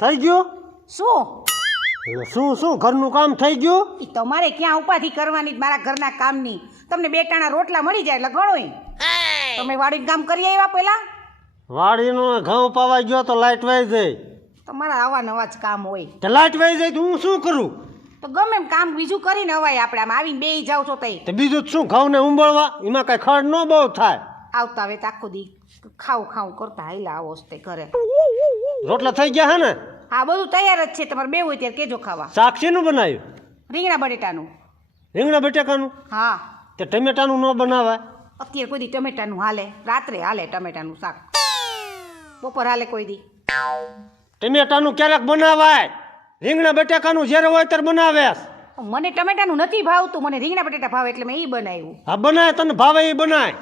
થઈ ગયું શું શું શું ઘરનું કામ થઈ ગયું ઈ તમારે ક્યાં ઉપાધિ કરવાની જ મારા ઘરના કામની તમને બે ટાણા રોટલા મળી જાય એટલે ઘણોય તમે વાડીનું કામ કરી આવ્યા પહેલા વાડીનો ઘઉં પાવા ગયો તો લાઈટ વહી જાય તમારા આવા નવા જ કામ હોય તો લાઈટ વહી જાય તો હું શું કરું તો ગમે એમ કામ બીજું કરીને અવાય આપણે આમ આવીને બેહી જાવ છો તઈ તો બીજું શું ઘઉંને ઉંબળવા એમાં કઈ ખડ ન બહુ થાય આવતા હવે તો આખો દી ખાવું કરતા હાઈલા આવો તે ઘરે રોટલા થઈ ગયા હે ને હા બધું તૈયાર જ છે તમારે બે હોય ત્યારે કેજો ખાવા શાક શેનું બનાવ્યું રીંગણા બટેટાનું રીંગણા બટાકાનું હા તે ટમેટાનું ન બનાવાય અત્યારે કોઈ દી ટમેટાનું હાલે રાત્રે હાલે ટમેટાનું શાક બપોર હાલે કોઈ દી ટમેટાનું ક્યારેક બનાવાય રીંગણા બટાકાનું જ્યારે હોય ત્યારે બનાવે મને ટમેટાનું નથી ભાવતું મને રીંગણા બટેટા ભાવે એટલે મેં એ બનાવ્યું હા બનાય તને ભાવે એ બનાય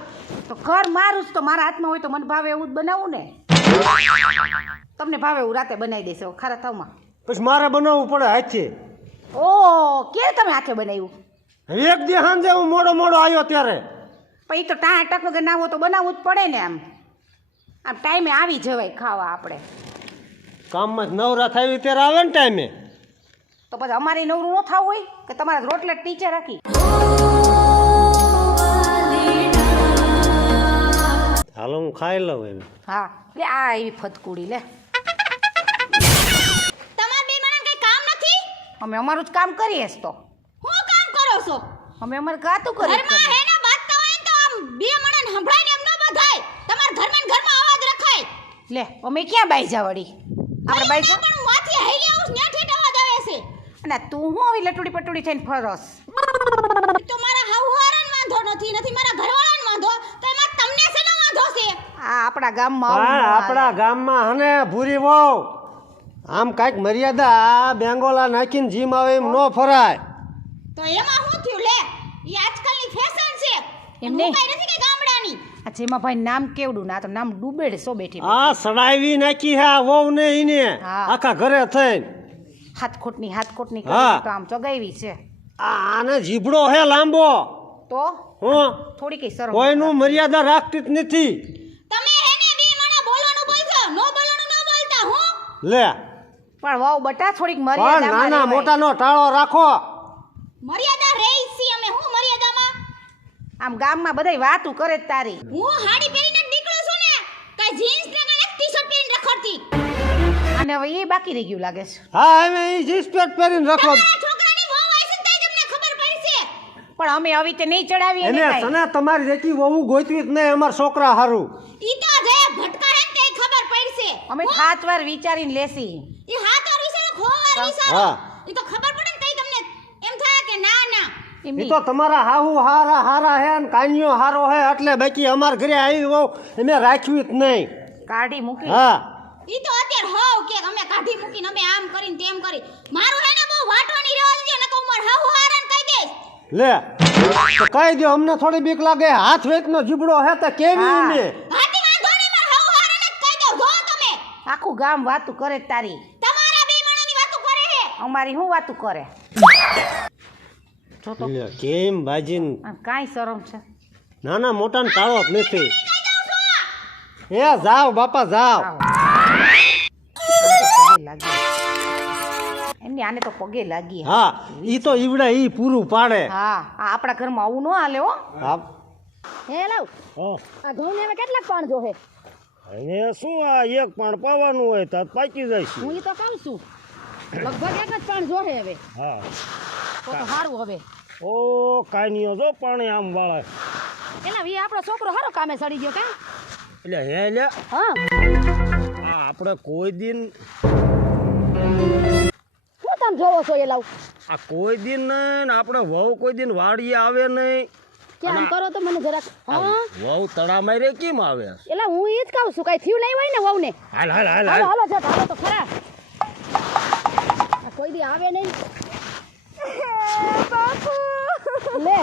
તો ઘર મારું જ તો મારા હાથમાં હોય તો મને ભાવે એવું જ બનાવું ને તમને ભાવે એવું રાતે બનાવી દેશે ખારા થાવમાં પછી મારે બનાવવું પડે હાથે ઓ ક્યારે તમે હાથે બનાવ્યું એક દી સાંજે હું મોડો આવ્યો ત્યારે પછી તો ટાણા ટક વગર ના હોય તો બનાવવું જ પડે ને આમ ટાઈમે આવી જવાય ખાવા આપણે કામમાં જ નવરા થાય ત્યારે આવે ને ટાઈમે તો પછી અમારે નવરું ન થવું હોય કે તમારા રોટલા ટીચર રાખી હાલો હું ખાઈ લઉં એમ હા લે આ એવી ફતકુડી લે તમાર બે માણસ કઈ કામ નથી અમે અમારું જ કામ કરીએ તો હું કામ કરો છો અમે અમારે ગાતું કરીએ ઘરમાં હેના બાતતા હોય ને તો આમ બે માણસ સંભળાય ને એમ ન બધાય તમાર ઘરમાં અવાજ રખાય લે અમે ક્યાં બાઈજા વળી આપણે બાઈજા પણ વાથી હાઈલે આવું ન્યાઠી અવાજ આવે છે અને તું હું આવી લટુડી પટુડી થઈને ફરસ તો મારા હાહુહારાને વાંધો નથી મારા ઘરવાળાને વાંધો તો એમાં તમને શેનો વાંધો છે આ આપણા ગામમાં આવું ન આપણા હાલે. ગામમાં હને ભૂરી વહુ આમ કાંઈક મર્યાદા આ બેંગોલા નાખીને જીમ આવે એમ ન ફરાય તો એમાં શું થયું લે ઈ આજકાલની ફેશન છે એમ હું નહીં. કઈ નથી કે ગામડાની આ જેમાં ભાઈ નામ કેવડું ના તો નામ ડૂબેડ સો બેઠી આ સડાવી નાખી હે આ વહુ ને ઈને હા. આખા ઘરે થઈને હાથખોટની હા. કરી તો આમ ચગાવી છે આને જીભડો હે લાંબો તો હું થોડી કઈ શરમ કોઈનું મર્યાદા રાખતી જ નથી તમે હેને બે માણસ બોલવાનું બોલજો નો બોલવાનું ન બોલતા હું લે પણ વાવ બટા થોડીક પણ મર્યાદા નાના મોટાનો ટાળો રાખો મર્યાદા રહી છે અમે હું મર્યાદામાં આમ ગામમાં બધાય વાતું કરે જ તારી હું હાડી પહેરીને જ નીકળું છું ને કઈ જીન્સ ને કઈ ટી-શર્ટ પહેરીને રખડતી અને હવે એ બાકી રહી ગયું લાગે છે હા અમે એ જીન્સ પેન્ટ પહેરીને રાખો તમારા છોકરાની વહુ આવી છે ને તઈ તમને ખબર પડશે પણ અમે આવી તે નહીં ચડાવીએ ને એને કાંઈ. તને તમારી જેટલી વહુ ગોતવી જ નહીં અમારા છોકરા હારું ઈ તો જે ભટકા હે ને તઈ ખબર પડશે અમે 7 વાર વિચારીને લેસી ઈ હાથ વાર વિચારો ખોવાર વિચારો હા. ઈ તો ખબર પડે ને તઈ તમને એમ થાય કે ના ના એ એમની તો તમારા હાહુ હારા હે ને કાન્યો હારો હે એટલે બાકી અમાર ઘરે આવી વહુ એને રાખવી જ નહીં કાઢી મૂકી હા ઈ તો અત્યારે હોવ કે અમે કાઢી મૂકીને અમે આમ કરીને તેમ કરી મારું હે ને બહુ વાટવાની રહેવા દેજો નકર ઉમર હાહુ હારાને કહી દઈશ લે તો કહી દો અમને થોડી બીક લાગે હાથ વેચનો જીબડો હે તો કેવી હા. ને હાથી વાંધો નહીં માર હાહુ હારાને જ કહી દો જો તમે આખું ગામ વાતું કરે જ તારી તમારા બે માણસની વાતો કરે હે અમારી શું વાતું કરે જો તો લે, કેમ બાજીન આમ કાંઈ શરમ છે નાના મોટાને ટાળો જ નથી એ જાવ બાપા જાવ આવો. પગે લાગી એમની આને તો પગે લાગી હા ઈ તો ઈવડે ઈ પૂરું પાડે હા આ આપણા ઘરમાં આવું ન હાલે હો હા હે લાવ આ ઘઉં ને હવે કેટલાક પાણ જોહે અને શું આ એક પણ પાવાનું હોય તો પાકી જાય છે હું ઈ તો કહું છું લગભગ એક જ પાણ જોહે હવે હા તો સારું હવે ઓ કાનીઓ જો પાણી આમ વાળે એના વી આપણો છોકરો હારો કામે સડી ગયો કા એટલે હે લે હા આ આપણે કોઈ દિન શું તમે જોવો છો એ લાવ આ કોઈ દિન નહીં ને આપણે વહુ કોઈ દિન વાડીએ આવે નહીં કે આમ કરો તો મને જરાક હા વહુ તળા મારે કેમ આવે એલા હું ઈ જ કહું છું કઈ થયું નહીં હોય ને વહુ ને હાલ હાલ હાલ હાલો હાલ હાલો જટ હાલો તો ખરા આ કોઈ દી આવે નહીં બાપુ લે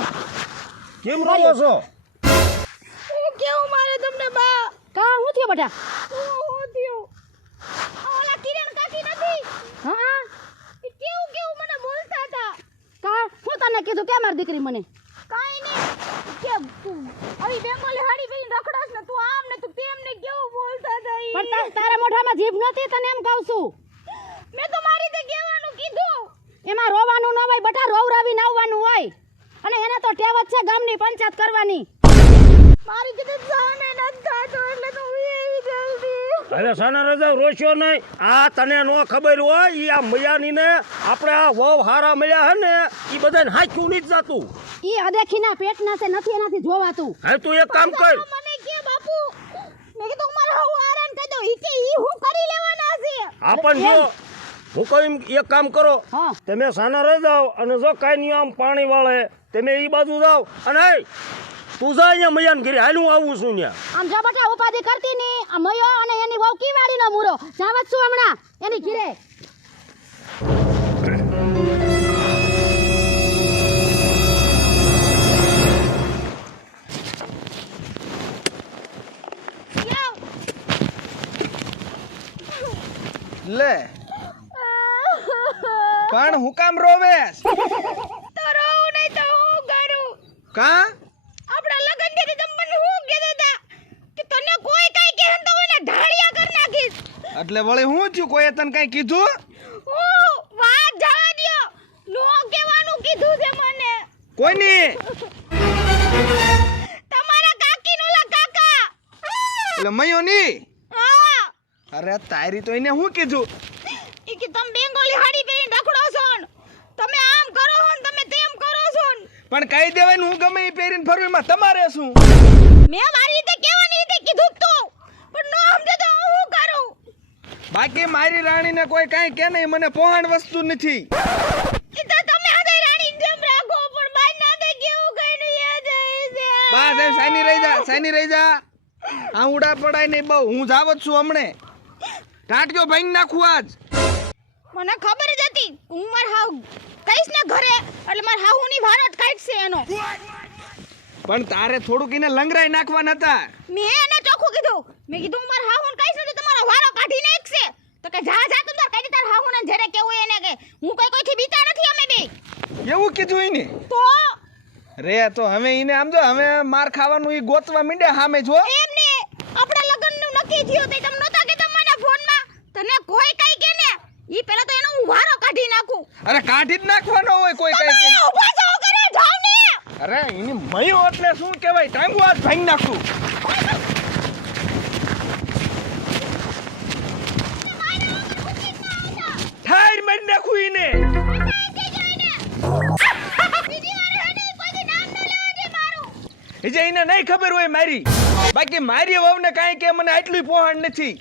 કેમ રહ્યો છો હું કેવું મારે તમને બા કા હું થયો બેટા હું થયું ઓલા કિરણ કાકી નથી હા ઈ કેવું મને બોલતા હતા કા હું તને કીધું કે મારી દીકરી મને કાઈ નહીં કે તું આવી બેંગોલી હાડી પહેરીને રખડાસ ને તું આમ ને તું તેમ ને કેવું બોલતા હતા ઈ પણ તારા મોઢામાં જીભ નહોતી તને એમ કહું છું મેં તો મારી રીતે કહેવાનું કીધું. એમાં રોવાનું ન હોય બટા રોવરાવીને આવવાનું હોય અને એને તો ટેવ જ છે ગામની પંચાયત કરવાની. મારી કીધું જાને નથી થાતો એટલે તો હું એવી જલ્દી. અરે સાના રજા રોસ્યો નહીં. આ તને નો ખબર હોય ઈ આ મયાની ને આપણે આ વહુ હારા મળ્યા હે ને ઈ બધાને હાચું નહીં જાતું. ઈ અદેખીના પેટના છે નથી એનાથી જોવાતું. હવે તું એક કામ કર. મને કે બાપુ મેં કીધું મારે હું આરામ કરી દઉં. ઈ કે ઈ હું કરી લેવાના છે. આપણ જો હું કહું એક કામ કરો. હા. તમે સાના રહી જાઓ અને જો કાંઈ નહીં આમ પાણી વાળે તમે ઈ બાજુ જાઓ અને તું જા અહીંયા મયાન ઘરે હાલ હું આવું છું ત્યાં. આમ જો બટા ઉપાધિ કરતી ની આ મયો અને એની વહુ કીવાડીનો મૂરો જાવત છું હમણાં એની ઘરે. લે પણ હું કામ રોવેશ? તો રહું નહીં તો હું કરું. કા આપણા લગન થી તમે મને હું કહેતા હતા કે તને કોઈ કાઈ કહે તો એને ઢાળિયા કરી નાખીશ. એટલે વળી હું છું? કોઈ તને કઈ કીધું? હું વાત જવા દ્યો. નો કહેવાનું કીધું છે મને. કોઈની? તમારા કાકીનો લા કાકા. એટલે મયોની? હા. અરે તારી તો એને હું કીધું? ઈ કે તમે બેંગોલી હાડી પહેરીને રખડો છો ને. તમે આમ કરો છો ને તમે તેમ કરો છો ને. પણ કહી દેવાય ને હું ગમે એ પહેરીને ફરું એમાં તમારે શું? મેં મારી રીતે કહેવાની રીતે કીધું તું. પણ નો સમજે તો હું શું કરું? બાકી મારી રાણીને કોઈ કાંઈ કે નહીં, મને પોહાણ વસ્તુ નથી. ઈ તો તમે હદય રાણીની જેમ રાખો પણ બાઈ ના દે કેવું કઈનું યાદ આવે છે. બા સાહેબ સાઈની રહી જા, સાઈની રહી જા. આ ઉડા પડાય નહીં બહુ. હું જાવત છું હમણે. ટાંટિયો ભાઈ નાખું આજ. મને ખબર જ હતી હું માર હાવ કઈશ ને ઘરે એટલે માર હાહુની વારટ કાઢશે એનો. પણ તારે થોડુંક એને લંગરાઈ નાખવા નતા. મેં એને ચોખ્ખું કીધું. મેં કીધું હું માર હાહુને કઈશ ને તો તમારો વારો કાઢી નાખશે. તો કે જા જા તું તાર કાઢી તાર હાહુને જરે કેવું એને કે હું કોઈથી બીતા નથી અમે બે. એવું કીધું એને? તો રે તો હવે એને આમ જો હવે માર ખાવાનું ઈ ગોતવા મીંડે સામે જો. એમને આપણા લગ્નનું નક્કી થયું તે તમે નહોતા કે તમારા ફોનમાં તને કોઈ કઈ કે ને ઈ પહેલા તો એનો હું વારો કાઢી નાખું. અરે કાઢી જ નાખવાનો હોય કોઈ કઈ તમે કે. ઊભા જાઓ કરે જાવ ને. અરે એની મયો એટલે શું કહેવાય? ટાંગુ આજ ભાંગી નાખું. ઠાર મારી નાખું એને. એને નહીં ખબર હોય મારી. બાકી મારી વહુને કાંઈ કે મને આટલું પહોંચ નથી.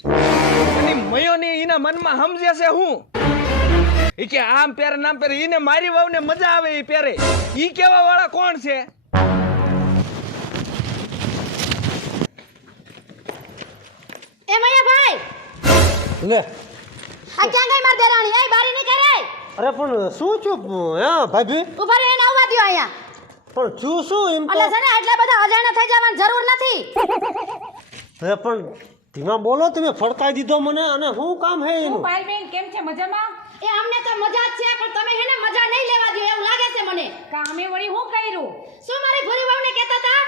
અને મયોની એના મનમાં સમજે છે હું ઈ કે આમ પહેરે નામ પહેરે. એને મારી વહુને મજા આવે ઈ પહેરે. ઈ કેવા વાળા કોણ છે? એ મયા ભાઈ લે આ ક્યાં ગઈ માર દેરાણી? એ બારી ની કરે. અરે પણ શું છું હે ભાભી? ઉભા રહે એને આવવા દ્યો અહીંયા. પણ છું શું એમ તો? એટલે છે ને એટલા બધા અજાણ્યા થઈ જવાની જરૂર નથી. હે પણ ધીમા બોલો, તમે ફડકાઈ દીધો મને. અને શું કામ હે એનું? પાલબેન કેમ છે મજામાં? એ અમને તો મજા જ છે પણ તમે હેને મજા નહીં લેવા દો એવું લાગે છે મને. કામે વળી હું કર્યું? શું મારી ભૂરી વહુને કહેતા હતા?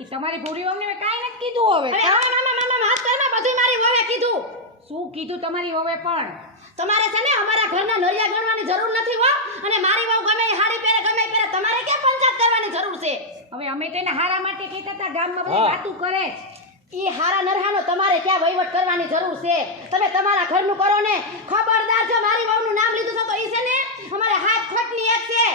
ઈ તમારી ભૂરી અમને મેં કાંઈ નથી કીધું હવે. અરે હા મામા મામા હાથ કરમાં બધું મારી વહુએ કીધું. શું કીધું તમારી વહુએ પણ? તમારે છે ને અમારા ઘરના નરિયા ગણવાની જરૂર નથી હો. અને મારી વહુ ગમે એ હાડી પહેરે ગમે એ પહેરે તમારે કેમ પંચાયત કરવાની જરૂર છે? હવે અમે તેને હારા માટે કહેતા હતા ગામમાં બધી વાતું કરે છે. ઈ હારા નરહાનો તમારે ક્યાં વહીવટ કરવાની જરૂર છે? તમે તમારા ઘરનું કરો ને. ખબરદાર જો મારી વહુનું નામ લીધું છે તો ઈ છે ને અમારે હાથ ખોટની એક છે.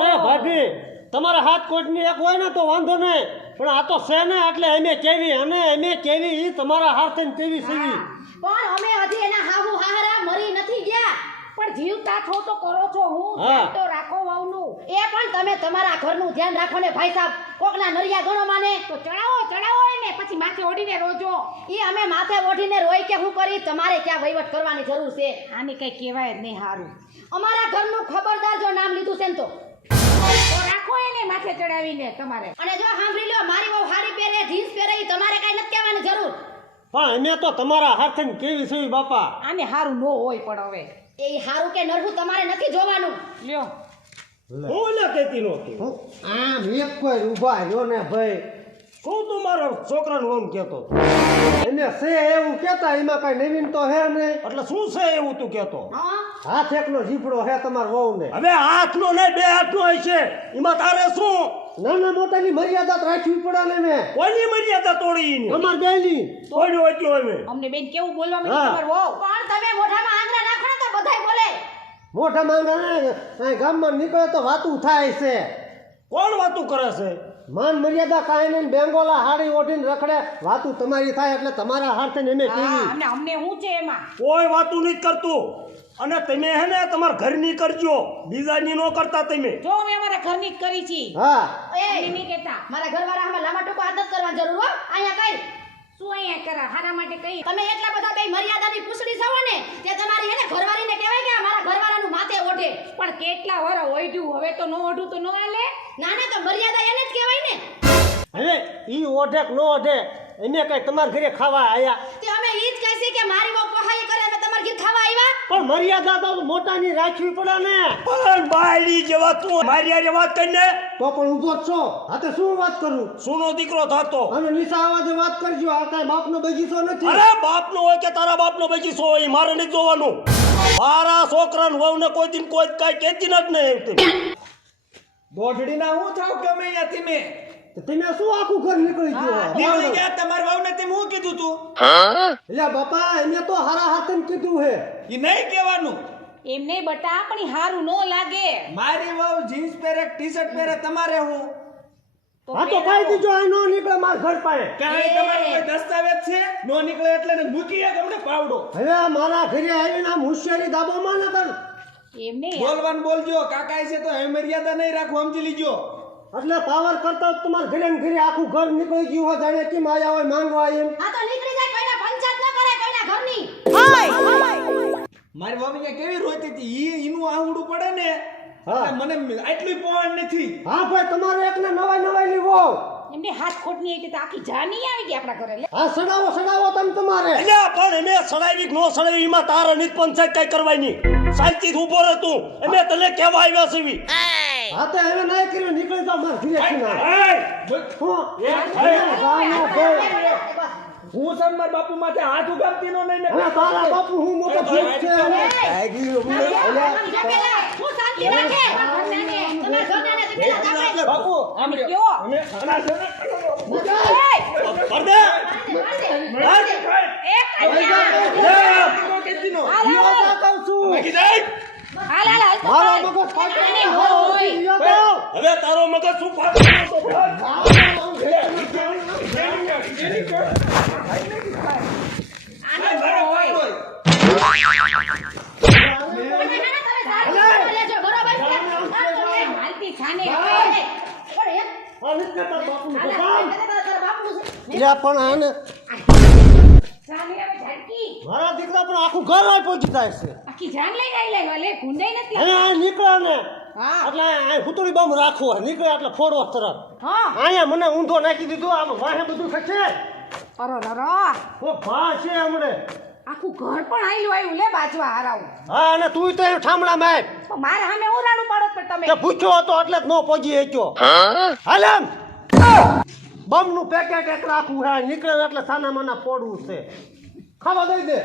અરે ભાભી, તમારા હાથ કોટની એક હોય ને તો વાંધો નહીં, પણ આ તો છે ને એટલે અમે કેવી અને અમે કેવી ઈ તમારા હાથે કેવી સીવી. પણ અમે હજી એના હાહુ હાહરા મરી નથી ગયા. પણ જીવતા છો તો કરો છો હું હા. ધ્યાન તો રાખો વહુનું. એ પણ તમે તમારા ઘરનું ધ્યાન રાખો ને ભાઈ સાહેબ. કોકના નરિયા ગણો માને તો ચડાવો એને પછી માથે ઓઢીને રોજો. ઈ અમે માથે ઓઢીને રોઈ કે હું કરી? તમારે ક્યાં વહીવટ કરવાની જરૂર છે? આને કઈ કહેવાય જ નહીં હારું. અમારા ઘરનું ખબરદાર જો નામ લીધું છે ને તો તો રાખો એને માથે ચડાવીને તમારે. અને જો સાંભળી લો મારી વહુ સાડી પહેરે જીન્સ પહેરે ઈ તમારે કઈ નથી કહેવાની જરૂર. પણ અમે તો તમારા હાથે કેવી સીવી બાપા. આને હારું નો હોય પણ હવે એ હારું કે નરહું તમારે નથી જોવાનું. લ્યો હું લે કહેતી નહોતી. આમ એક કોઈ ઊભા રહ્યો ને ભાઈ. શું તું મારા છોકરાને વહુને કહેતો હતો? એને છે એવું કેતા એમાં કઈ નવીન તો હે નહીં. એટલે શું છે એવું તું કહેતો? હા હાથ એકનો જીભડો હે તમાર વહુને. હવે હાથનો નહીં, બે હાથનો હોય છે. એમાં તારે શું? નાના મોટાની મર્યાદા તો રાખવી પડે ને મેં. કોની મર્યાદા તોડી એની? તમાર બેયની. તોડ્યો હોય હવે. અમને બેન કેવું બોલવા હા. માંડી તમાર વહુ પણ તમે મોઢામાં આંગળા નાખો ને તો બધાય બોલે. મોઢા માંગા ને અહીં ગામમાં નીકળે તો વાતું થાય છે. કોણ વાતું કરે છે? માન મર્યાદા કાંઈ નહીં, બેંગોલા હાડી ઓઢીને રખડે, વાતું તમારી થાય એટલે તમારા હાથે ને એમે હા કેવી. અમને અમને હું છે એમાં કોઈ વાતું નહીં કરતું. અને તમે હે ને તમારા ઘરની કરજો, બીજાની નો કરતા તમે. જો અમે અમારા ઘરની જ કરી છી હા એ અમને નહીં કહેતા મારા ઘરવાળા અમે લાંબા ટૂંકો આદત કરવાની જરૂર હો. અહીંયા કઈ શું અહીંયા કરા હારા માટે કઈ તમે એટલા બધા બે મર્યાદાની પૂછડી છો ને તે તમારી એને ઘરવાળીને કહેવાય કે આ મારા ઘરવાળાનું માથે ઓઢે. પણ કેટલા વર ઓઢ્યું હવે તો નો ઓઢું તો નો હાલે ના ના તો મર્યાદા એને જ કહેવાય ને. હવે ઈ ઓઢે કે નો ઓઢે એને કઈ તમારા ઘરે ખાવા આયા, તે અમે ઈ જ કહીએ કે મારી બહુ પહાઈ કરે અમે તમારા ઘરે ખાવા આવ્યા. પણ મર્યાદા તો મોટાની રાખવી પડે ને. પણ બાયડી જેવા તું મારી હારે વાત કરીને તો પણ ઊભો જ છો. હા તો શું વાત કરું? સુનો દીકરો થતો. અને નિશા અવાજે વાત કરજો. આ કાંઈ બાપનો બગીચો નથી. અરે બાપનો હોય કે તારા બાપનો બગીચો હોય, મારે નહીં જોવાનું. મારા છોકરાને વહુને કોઈ દિન કોઈ કાંઈ કહેતી નથી ને. દોઢડીના હું થાવ કે અમે અહીંયા તમે તો તમે શું આખું ઘર નીકળી નીકળી ગયો? ગયા તમારા વહુને તેમ હું કીધું તું એટલે બાપા એને તો હારા હાથે કીધું હે. ઈ નહીં કહેવાનું. એમ નહીં બટા પણ ઈ હારું નો લાગે મારી વહુ જીન્સ પહેરે ટી શર્ટ પહેરે તમારે હું હા તો પાઈ દીજો, આ નો નીકળે માર ઘર પાસે. કાંઈ તમારો કોઈ દસ્તાવેજ છે નો નીકળે એટલે ને મૂકી એક અમને પાવડો હવે મારા ઘરે આવીને આમ હોશિયારી દાબોમાં ન કર. એમ નહીં બોલવાનું બોલજો. કાકા છે તો હવે મર્યાદા નહીં રાખવું, સમજી લીજો. એટલે પાવર કરતા જ તમારા ઘરે ને ઘરે આખું ઘર નીકળી ગયું હોય, જાણે કેમ આયા હોય માંગવા એમ. આ તો નીકળી જાય કોઈના પંચાયત ન કરે કોઈના ઘરની. મારી વહુ અહીંયા કેવી રોતી હતી ઈ ઈનું આહુડું પડે ને હા. એટલે મને આટલી પહોંચ નથી. હા ભાઈ તમારે એકને નવાઈ નવાઈ લીવો. એમને હાથ ખોટની હતી તો આખી જાની આવી ગઈ આપણા ઘરે લે હા સડાવો સડાવો તમે તમારે. અલ્યા પણ એમે સડાવી કે નો સડાવી એમાં તારે નીત પંચાયત કઈ કરવાની. શાંતિથી ઊભો રહે તું. એમે તને કેવા આવ્યા છે ઈ. હા તો હવે નહીં કર્યું, નીકળી જાઓ મારા ઘરેથી ના. હું જાને ભાઈ. હું સર મારા બાપુ માથે હાથ ઉગામતી નો નહીં ને હવે તારા બાપુ હું મોટો ભૂત છે. જો પેલા હું શાંતિ રાખે. તમારા ઘરનાને તો પેલા આપણે બાપુ આમ રહ્યો. કયો અમે આના છે ને કર દે. દીકરો કેતીનો. ઈયો કહું છું. બાકી જાય. હાલ હાલ હાલ મારો મગજ ફાટી ગયો. ઈયો કહું. હવે તારો મગજ શું ફાટે? લેજો બરોબર છે. હાલતી છાને પણ એક આ નીકળે તારા બાપુનું તો કામ. તારા બાપુ છે. લ્યા પણ આને છાને હવે ઝાડકી મારા દીકરા પણ આખું ઘર હોય પહોંચી જાય છે. આખી જાન લઈને આવી લાવ્યો લે ગુંડાઈ નથી હવે આ નીકળે ને હા એટલે આ હુતળી બમ રાખવો, નીકળે એટલે ફોડવો તરત. હા અહીંયા મને ઊંધો નાખી દીધો, આમ વાહે બધું ખસે. અરો રરો ઓ ભા છે હમણે. આખું ઘર પણ આયલું આવ્યું લે બાજવા હારાવું હા અને તું તો ઠામડા માર. પણ મારે સામે હું રાડું પાડો પણ તમે તે પૂછ્યો હતો એટલે જ નો પહોંચી શક્યો. હાલ એમ બમનું પેકેટ એક રાખવું હે, નીકળે એટલે સાના માના ફોડવું છે. ખાવા દઈ દે.